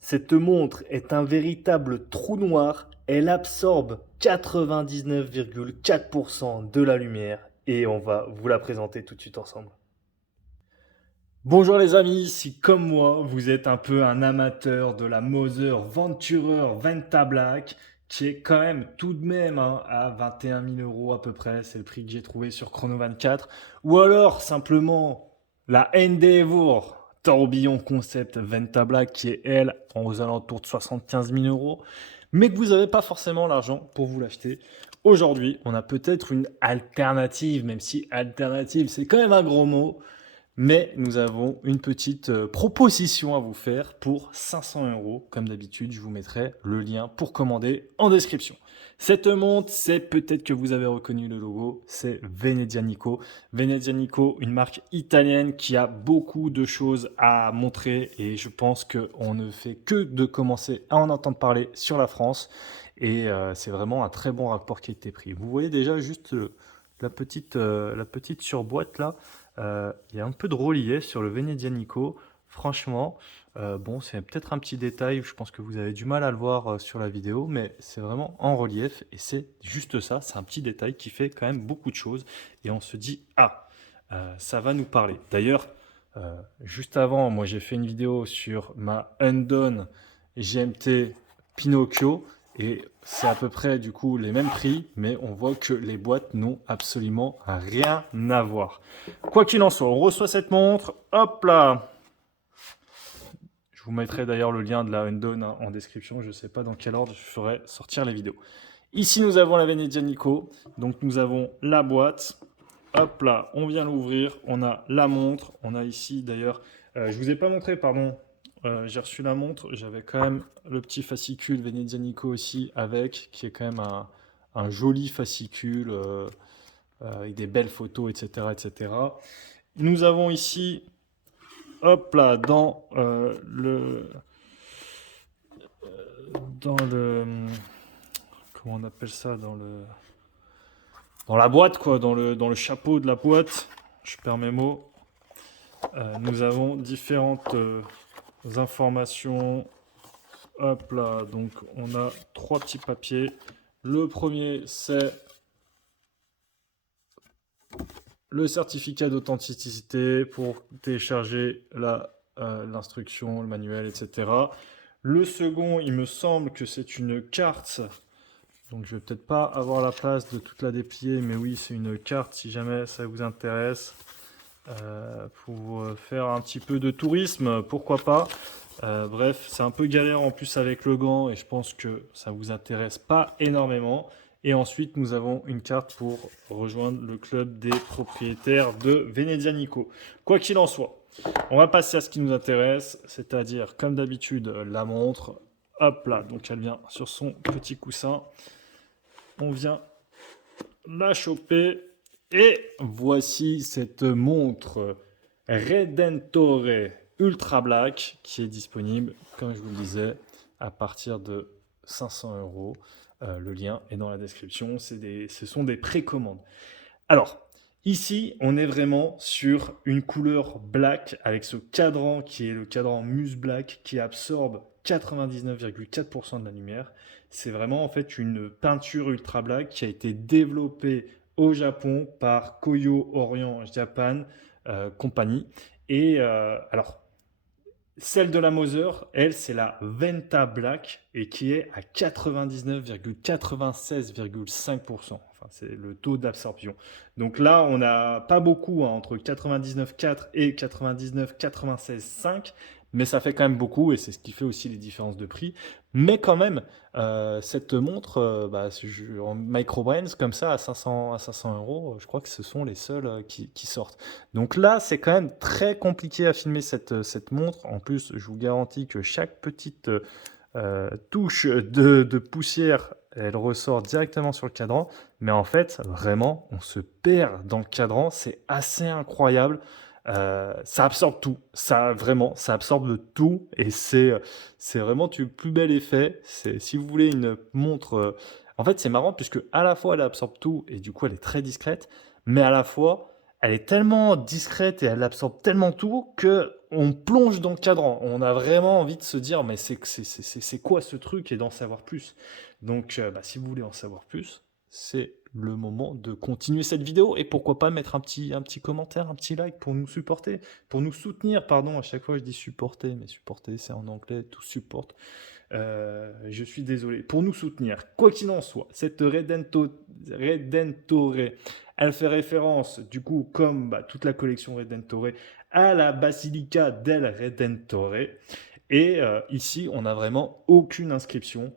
Cette montre est un véritable trou noir. Elle absorbe 99,4% de la lumière et on va vous la présenter tout de suite ensemble. Bonjour les amis, si comme moi vous êtes un peu un amateur de la Moser Venturer Venta Black, qui est quand même tout de même à 21 000 euros à peu près, c'est le prix que j'ai trouvé sur Chrono24, ou alors simplement la Endeavour Tourbillon Concept Venta Black qui est elle aux alentours de 75 000 euros, mais que vous n'avez pas forcément l'argent pour vous l'acheter. Aujourd'hui, on a peut-être une alternative, même si alternative c'est quand même un gros mot. Mais nous avons une petite proposition à vous faire pour 500 euros. Comme d'habitude, je vous mettrai le lien pour commander en description. Cette montre, c'est peut-être que vous avez reconnu le logo, c'est Venezianico. Venezianico, une marque italienne qui a beaucoup de choses à montrer et je pense qu'on ne fait que de commencer à en entendre parler sur la France. Et c'est vraiment un très bon rapport qualité-prix. Vous voyez déjà juste la petite surboîte là. Il y a un peu de relief sur le Venezianico. Franchement, bon, c'est peut-être un petit détail. Je pense que vous avez du mal à le voir sur la vidéo, mais c'est vraiment en relief et c'est juste ça. C'est un petit détail qui fait quand même beaucoup de choses. Et on se dit, ah, ça va nous parler. D'ailleurs, juste avant, moi j'ai fait une vidéo sur ma Undone GMT Pinocchio. Et c'est à peu près du coup les mêmes prix, mais on voit que les boîtes n'ont absolument rien à voir. Quoi qu'il en soit, on reçoit cette montre, hop là. Je vous mettrai d'ailleurs le lien de la Undone en description, je ne sais pas dans quel ordre je ferai sortir les vidéos. Ici nous avons la Venezianico, donc nous avons la boîte, hop là, on vient l'ouvrir, on a la montre, on a ici d'ailleurs, je ne vous ai pas montré, pardon, j'ai reçu la montre, j'avais quand même le petit fascicule Venezianico aussi avec, qui est quand même un joli fascicule avec des belles photos, etc., etc. Nous avons ici, hop là, comment on appelle ça, dans la boîte, quoi, dans le chapeau de la boîte, je perds mes mots, nous avons différentes informations. Hop là, donc on a trois petits papiers. Le premier, c'est le certificat d'authenticité pour télécharger l'instruction, le manuel, etc. Le second, il me semble que c'est une carte. Donc je vais peut-être pas avoir la place de toute la déplier, mais oui, c'est une carte si jamais ça vous intéresse. Pour faire un petit peu de tourisme, pourquoi pas. Bref, c'est un peu galère en plus avec le gant et je pense que ça vous intéresse pas énormément. Et ensuite, nous avons une carte pour rejoindre le club des propriétaires de Venezianico. Quoi qu'il en soit, on va passer à ce qui nous intéresse, c'est-à-dire, comme d'habitude, la montre. Hop là, donc elle vient sur son petit coussin. On vient la choper. Et voici cette montre Redentore Ultra Black qui est disponible, comme je vous le disais, à partir de 500 euros. Le lien est dans la description. Ce sont des précommandes. Alors, ici, on est vraiment sur une couleur black avec ce cadran qui est le cadran Muse Black qui absorbe 99,4% de la lumière. C'est vraiment en fait une peinture ultra black qui a été développée au Japon par Koyo Orient Japan Company. Et alors, celle de la Moser, elle, c'est la Venta Black et qui est à 99,96,5%. Enfin, c'est le taux d'absorption. Donc là, on n'a pas beaucoup entre 99,4 et 99,96,5, mais ça fait quand même beaucoup et c'est ce qui fait aussi les différences de prix. Mais quand même, cette montre, en microbrains comme ça à 500 euros, je crois que ce sont les seuls qui sortent. Donc là, c'est quand même très compliqué à filmer cette montre. En plus, je vous garantis que chaque petite touche de poussière, elle ressort directement sur le cadran. Mais en fait, vraiment, on se perd dans le cadran. C'est assez incroyable. Ça absorbe tout. Ça, vraiment, ça absorbe tout. Et c'est vraiment le plus bel effet. Si vous voulez une montre... en fait, c'est marrant puisque à la fois, elle absorbe tout et du coup, elle est très discrète. Mais à la fois elle est tellement discrète et elle absorbe tellement tout que on plonge dans le cadran. On a vraiment envie de se dire, mais c'est quoi ce truc et d'en savoir plus. Donc, bah, si vous voulez en savoir plus, c'est le moment de continuer cette vidéo et pourquoi pas mettre un petit commentaire, un petit like pour nous supporter, pour nous soutenir, pardon, à chaque fois je dis supporter, mais supporter c'est en anglais, tout support. Je suis désolé. Pour nous soutenir, quoi qu'il en soit, cette Redentore, elle fait référence, du coup, comme bah, toute la collection Redentore, à la Basilica del Redentore. Et ici, on n'a vraiment aucune inscription.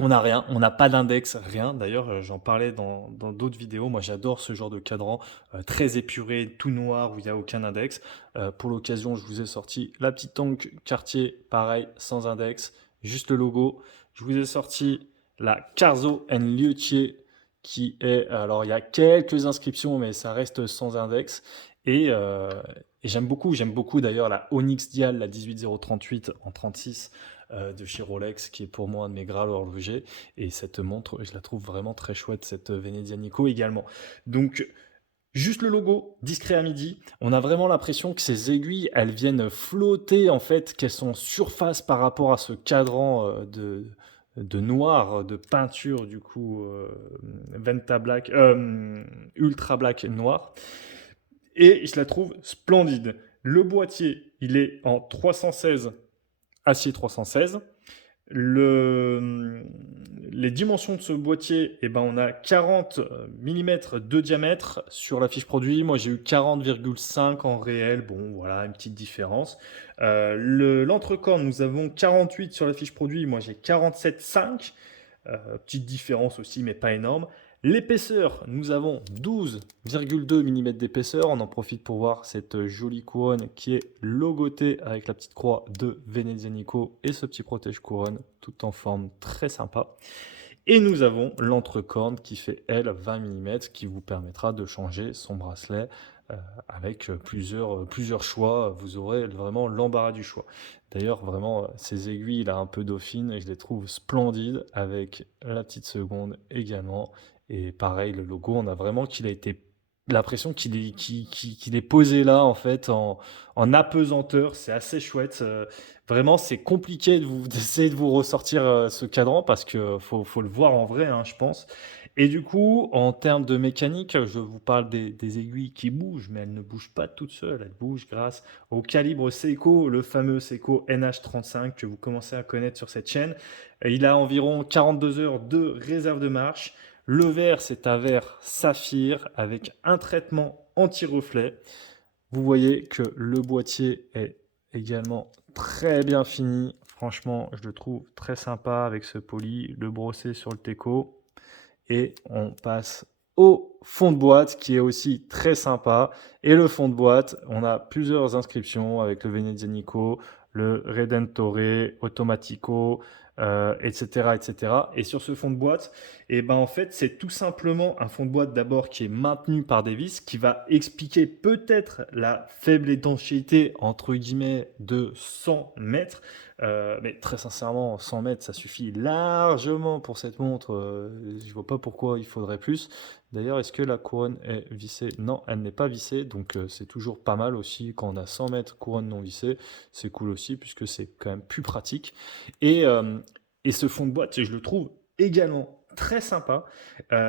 On n'a rien, on n'a pas d'index, rien. D'ailleurs, j'en parlais dans d'autres vidéos. Moi, j'adore ce genre de cadran très épuré, tout noir, où il n'y a aucun index. Pour l'occasion, je vous ai sorti la petite tank Cartier, pareil, sans index, juste le logo. Je vous ai sorti la Carzo Liutier, qui est... Alors, il y a quelques inscriptions, mais ça reste sans index. Et, euh, et j'aime beaucoup d'ailleurs la Onyx Dial, la 18038 en 36 de chez Rolex, qui est pour moi un de mes graals horlogers. Et cette montre, je la trouve vraiment très chouette, cette Venezianico également. Donc, juste le logo, discret à midi. On a vraiment l'impression que ces aiguilles, elles viennent flotter, en fait, qu'elles sont en surface par rapport à ce cadran de noir, de peinture, du coup, Venta Black, Ultra Black noir. Et je la trouve splendide. Le boîtier, il est en 316 acier 316. Le, les dimensions de ce boîtier, eh ben, on a 40 mm de diamètre sur la fiche produit. Moi, j'ai eu 40,5 en réel. Bon, voilà, une petite différence. L'entrecorne, nous avons 48 sur la fiche produit. Moi, j'ai 47,5. Petite différence aussi, mais pas énorme. L'épaisseur, nous avons 12,2 mm d'épaisseur. On en profite pour voir cette jolie couronne qui est logotée avec la petite croix de Venezianico et ce petit protège-couronne tout en forme très sympa. Et nous avons l'entrecorne qui fait, elle, 20 mm, qui vous permettra de changer son bracelet avec plusieurs choix. Vous aurez vraiment l'embarras du choix. D'ailleurs, vraiment, ces aiguilles, là, un peu dauphines, je les trouve splendides avec la petite seconde également. Et pareil, le logo, on a vraiment qu'il a été l'impression qu'il est posé là, en fait, en apesanteur. C'est assez chouette. Vraiment, c'est compliqué d'essayer de vous ressortir ce cadran parce que faut le voir en vrai, hein, je pense. Et du coup, en termes de mécanique, je vous parle des aiguilles qui bougent, mais elles ne bougent pas toutes seules. Elles bougent grâce au calibre Seiko, le fameux Seiko NH35 que vous commencez à connaître sur cette chaîne. Il a environ 42 heures de réserve de marche. Le verre, c'est un verre saphir avec un traitement anti-reflet. Vous voyez que le boîtier est également très bien fini. Franchement, je le trouve très sympa avec ce poli, le brossé sur le Teco. Et on passe au fond de boîte qui est aussi très sympa. Et le fond de boîte, on a plusieurs inscriptions avec le Venezianico, le Redentore, Automatico, etc., etc. Et sur ce fond de boîte, et ben en fait, c'est tout simplement un fond de boîte d'abord qui est maintenu par des vis, qui va expliquer peut-être la faible étanchéité entre guillemets de 100 mètres. Mais très sincèrement, 100 mètres, ça suffit largement pour cette montre. Je vois pas pourquoi il faudrait plus. D'ailleurs, est-ce que la couronne est vissée? Non, elle n'est pas vissée, donc c'est toujours pas mal aussi quand on a 100 mètres couronne non vissée. C'est cool aussi puisque c'est quand même plus pratique. Et, euh, et ce fond de boîte, je le trouve également très sympa.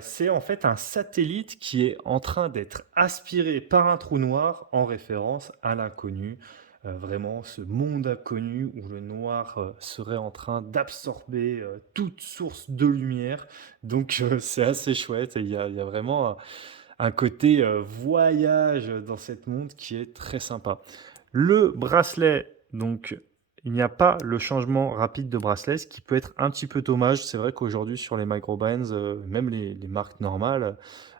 C'est en fait un satellite qui est en train d'être aspiré par un trou noir en référence à l'inconnu. Vraiment ce monde inconnu où le noir serait en train d'absorber toute source de lumière. Donc c'est assez chouette et il y a vraiment un côté voyage dans cette montre qui est très sympa. Le bracelet, donc il n'y a pas le changement rapide de bracelet, ce qui peut être un petit peu dommage. C'est vrai qu'aujourd'hui sur les microbrands, même les marques normales,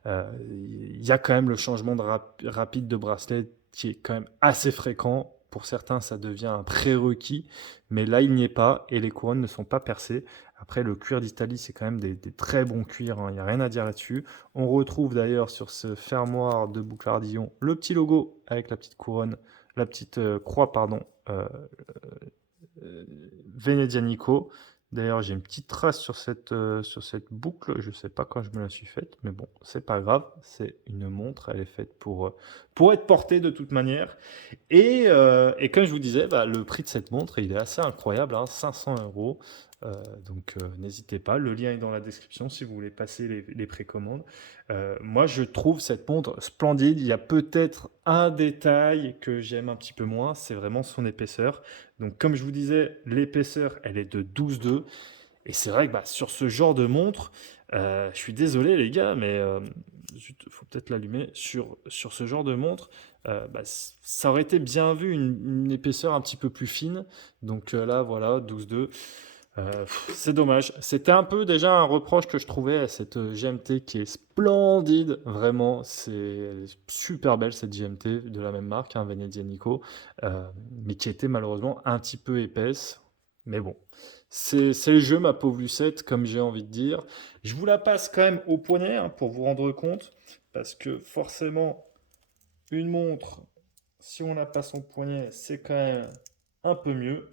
il y a quand même le changement rapide de bracelet qui est quand même assez fréquent. Pour certains, ça devient un prérequis, mais là, il n'y est pas et les couronnes ne sont pas percées. Après, le cuir d'Italie, c'est quand même des très bons cuirs, hein, il n'y a rien à dire là-dessus. On retrouve d'ailleurs sur ce fermoir de bouclardillon le petit logo avec la petite couronne, la petite croix, pardon, euh, Venezianico. D'ailleurs, j'ai une petite trace sur cette boucle. Je sais pas quand je me la suis faite, mais bon, c'est pas grave. C'est une montre, elle est faite pour être portée de toute manière. Et comme je vous disais, bah, le prix de cette montre, il est assez incroyable, hein, 500 euros. Donc n'hésitez pas, le lien est dans la description si vous voulez passer les précommandes. Moi, je trouve cette montre splendide. Il y a peut-être un détail que j'aime un petit peu moins, c'est vraiment son épaisseur. Donc comme je vous disais, l'épaisseur, elle est de 12,2. Et c'est vrai que bah, sur ce genre de montre, je suis désolé les gars, mais il faut peut-être l'allumer. Sur ce genre de montre, bah, ça aurait été bien vu une épaisseur un petit peu plus fine. Donc là, voilà, 12,2. C'est dommage. C'était un peu déjà un reproche que je trouvais à cette GMT qui est splendide. Vraiment, c'est super belle cette GMT de la même marque, hein, Venezia Nico, mais qui était malheureusement un petit peu épaisse. Mais bon, c'est le jeu, ma pauvre Lucette, comme j'ai envie de dire. Je vous la passe quand même au poignet hein, pour vous rendre compte, parce que forcément, une montre, si on la passe au poignet, c'est quand même un peu mieux.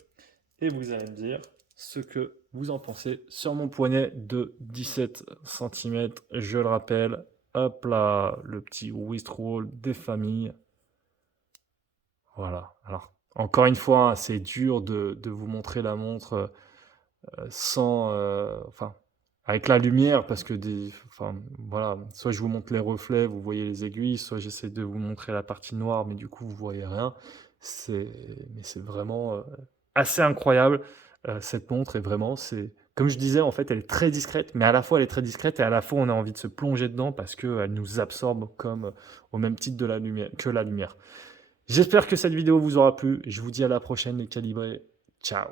Et vous allez me dire ce que vous en pensez sur mon poignet de 17 cm. Je le rappelle, hop là, le petit wrist roll des familles. Voilà. Alors, encore une fois, hein, c'est dur de vous montrer la montre sans, enfin, avec la lumière, parce que enfin, voilà, soit je vous montre les reflets, vous voyez les aiguilles, soit j'essaie de vous montrer la partie noire, mais du coup, vous voyez rien. C'est, mais c'est vraiment assez incroyable, cette montre, et vraiment, c'est, comme je disais, en fait, elle est très discrète, mais à la fois, elle est très discrète, et à la fois, on a envie de se plonger dedans, parce qu'elle nous absorbe comme, au même titre de la lumière, que la lumière. J'espère que cette vidéo vous aura plu. Je vous dis à la prochaine, les calibrés. Ciao.